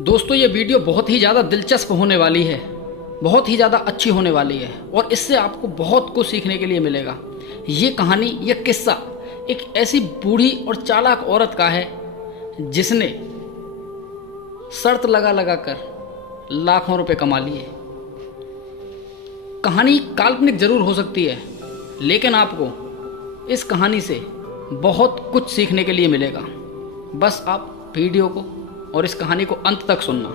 दोस्तों ये वीडियो बहुत ही ज़्यादा दिलचस्प होने वाली है, बहुत ही ज़्यादा अच्छी होने वाली है और इससे आपको बहुत कुछ सीखने के लिए मिलेगा। ये कहानी, ये किस्सा एक ऐसी बूढ़ी और चालाक औरत का है जिसने शर्त लगा लगा कर लाखों रुपए कमा लिए। कहानी काल्पनिक जरूर हो सकती है, लेकिन आपको इस कहानी से बहुत कुछ सीखने के लिए मिलेगा। बस आप वीडियो को और इस कहानी को अंत तक सुनना,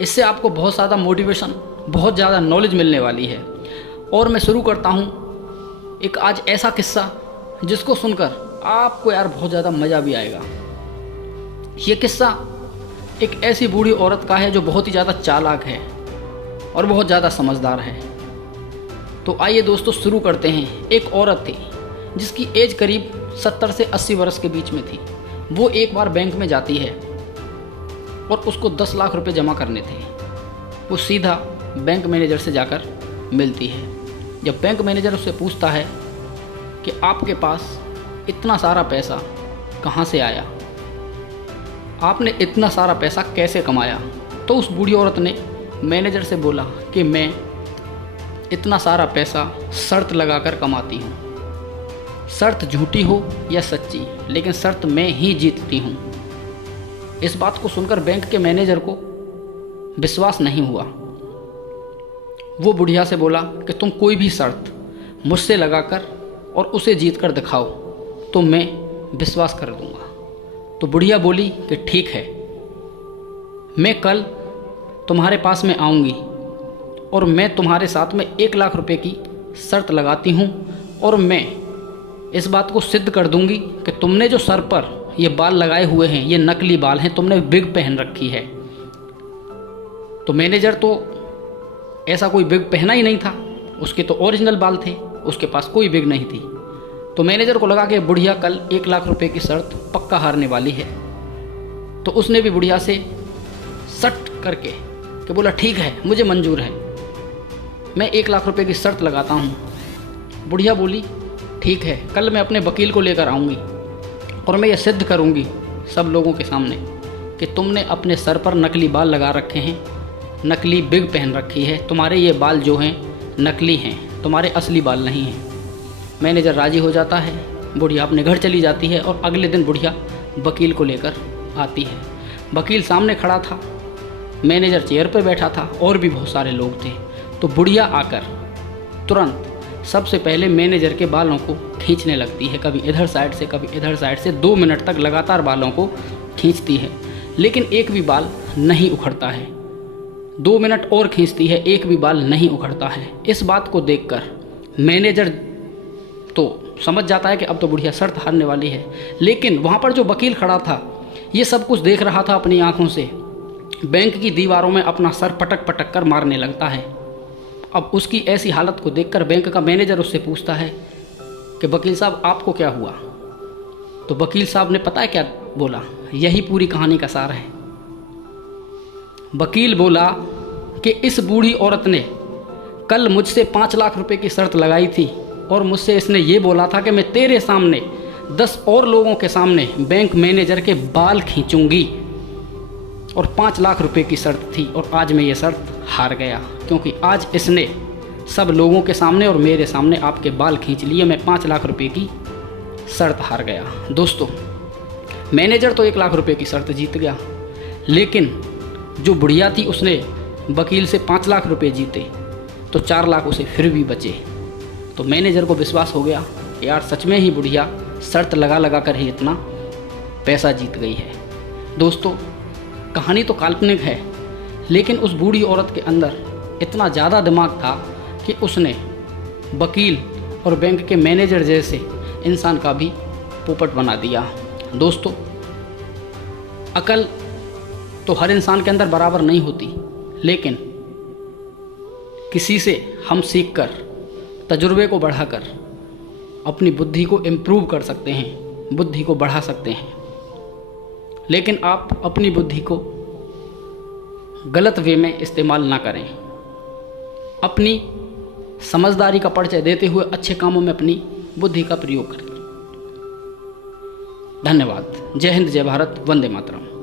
इससे आपको बहुत ज़्यादा मोटिवेशन, बहुत ज़्यादा नॉलेज मिलने वाली है। और मैं शुरू करता हूँ एक आज ऐसा किस्सा जिसको सुनकर आपको यार बहुत ज़्यादा मज़ा भी आएगा। ये किस्सा एक ऐसी बूढ़ी औरत का है जो बहुत ही ज़्यादा चालाक है और बहुत ज़्यादा समझदार है। तो आइए दोस्तों शुरू करते हैं। एक औरत थी जिसकी एज करीब 70 से 80 वर्ष के बीच में थी। वो एक बार बैंक में जाती है और उसको 10 लाख रुपए जमा करने थे। वो सीधा बैंक मैनेजर से जाकर मिलती है। जब बैंक मैनेजर उससे पूछता है कि आपके पास इतना सारा पैसा कहाँ से आया, आपने इतना सारा पैसा कैसे कमाया, तो उस बूढ़ी औरत ने मैनेजर से बोला कि मैं इतना सारा पैसा शर्त लगाकर कमाती हूँ। शर्त झूठी हो या सच्ची, लेकिन शर्त मैं ही जीतती हूँ। इस बात को सुनकर बैंक के मैनेजर को विश्वास नहीं हुआ। वो बुढ़िया से बोला कि तुम कोई भी शर्त मुझसे लगाकर और उसे जीत कर दिखाओ तो मैं विश्वास कर दूंगा। तो बुढ़िया बोली कि ठीक है, मैं कल तुम्हारे पास में आऊँगी और मैं तुम्हारे साथ में 1 लाख रुपए की शर्त लगाती हूँ और मैं इस बात को सिद्ध कर दूंगी कि तुमने जो सर पर ये बाल लगाए हुए हैं ये नकली बाल हैं, तुमने विग पहन रखी है। तो मैनेजर तो ऐसा कोई विग पहना ही नहीं था, उसके तो ओरिजिनल बाल थे, उसके पास कोई विग नहीं थी। तो मैनेजर को लगा कि बुढ़िया कल 1 लाख रुपए की शर्त पक्का हारने वाली है। तो उसने भी बुढ़िया से सट करके कि बोला ठीक है, मुझे मंजूर है, मैं 1 लाख रुपए की शर्त लगाता हूँ। बुढ़िया बोली ठीक है, कल मैं अपने वकील को लेकर आऊँगी और मैं ये सिद्ध करूँगी सब लोगों के सामने कि तुमने अपने सर पर नकली बाल लगा रखे हैं, नकली विग पहन रखी है, तुम्हारे ये बाल जो हैं नकली हैं, तुम्हारे असली बाल नहीं हैं। मैनेजर राजी हो जाता है, बुढ़िया अपने घर चली जाती है और अगले दिन बुढ़िया वकील को लेकर आती है। वकील सामने खड़ा था, मैनेजर चेयर पर बैठा था और भी बहुत सारे लोग थे। तो बुढ़िया आकर तुरंत सबसे पहले मैनेजर के बालों को खींचने लगती है, कभी इधर साइड से कभी इधर साइड से। 2 मिनट तक लगातार बालों को खींचती है, लेकिन एक भी बाल नहीं उखड़ता है। 2 मिनट और खींचती है, एक भी बाल नहीं उखड़ता है। इस बात को देखकर मैनेजर तो समझ जाता है कि अब तो बुढ़िया शर्त हारने वाली है, लेकिन वहाँ पर जो वकील खड़ा था ये सब कुछ देख रहा था अपनी आँखों से। बैंक की दीवारों में अपना सर पटक पटक कर मारने लगता है। अब उसकी ऐसी हालत को देखकर बैंक का मैनेजर उससे पूछता है कि वकील साहब आपको क्या हुआ। तो वकील साहब ने पता है क्या बोला, यही पूरी कहानी का सार है। वकील बोला कि इस बूढ़ी औरत ने कल मुझसे 5 लाख रुपए की शर्त लगाई थी और मुझसे इसने ये बोला था कि मैं तेरे सामने 10 और लोगों के सामने बैंक मैनेजर के बाल खींचूंगी और 5 लाख रुपए की शर्त थी, और आज मैं ये शर्त हार गया क्योंकि आज इसने सब लोगों के सामने और मेरे सामने आपके बाल खींच लिए। मैं 5 लाख रुपए की शर्त हार गया। दोस्तों, मैनेजर तो 1 लाख रुपए की शर्त जीत गया, लेकिन जो बुढ़िया थी उसने वकील से 5 लाख रुपए जीते, तो 4 लाख उसे फिर भी बचे। तो मैनेजर को विश्वास हो गया यार सच में ही बुढ़िया शर्त लगा लगा कर ही इतना पैसा जीत गई है। दोस्तों, कहानी तो काल्पनिक है, लेकिन उस बूढ़ी औरत के अंदर इतना ज़्यादा दिमाग था कि उसने वकील और बैंक के मैनेजर जैसे इंसान का भी पोपट बना दिया। दोस्तों, अकल तो हर इंसान के अंदर बराबर नहीं होती, लेकिन किसी से हम सीखकर, तजुर्बे को बढ़ाकर अपनी बुद्धि को इम्प्रूव कर सकते हैं, बुद्धि को बढ़ा सकते हैं। लेकिन आप अपनी बुद्धि को गलत वे में इस्तेमाल ना करें। अपनी समझदारी का परिचय देते हुए अच्छे कामों में अपनी बुद्धि का प्रयोग करें। धन्यवाद। जय हिंद, जय भारत, वंदे मातरम।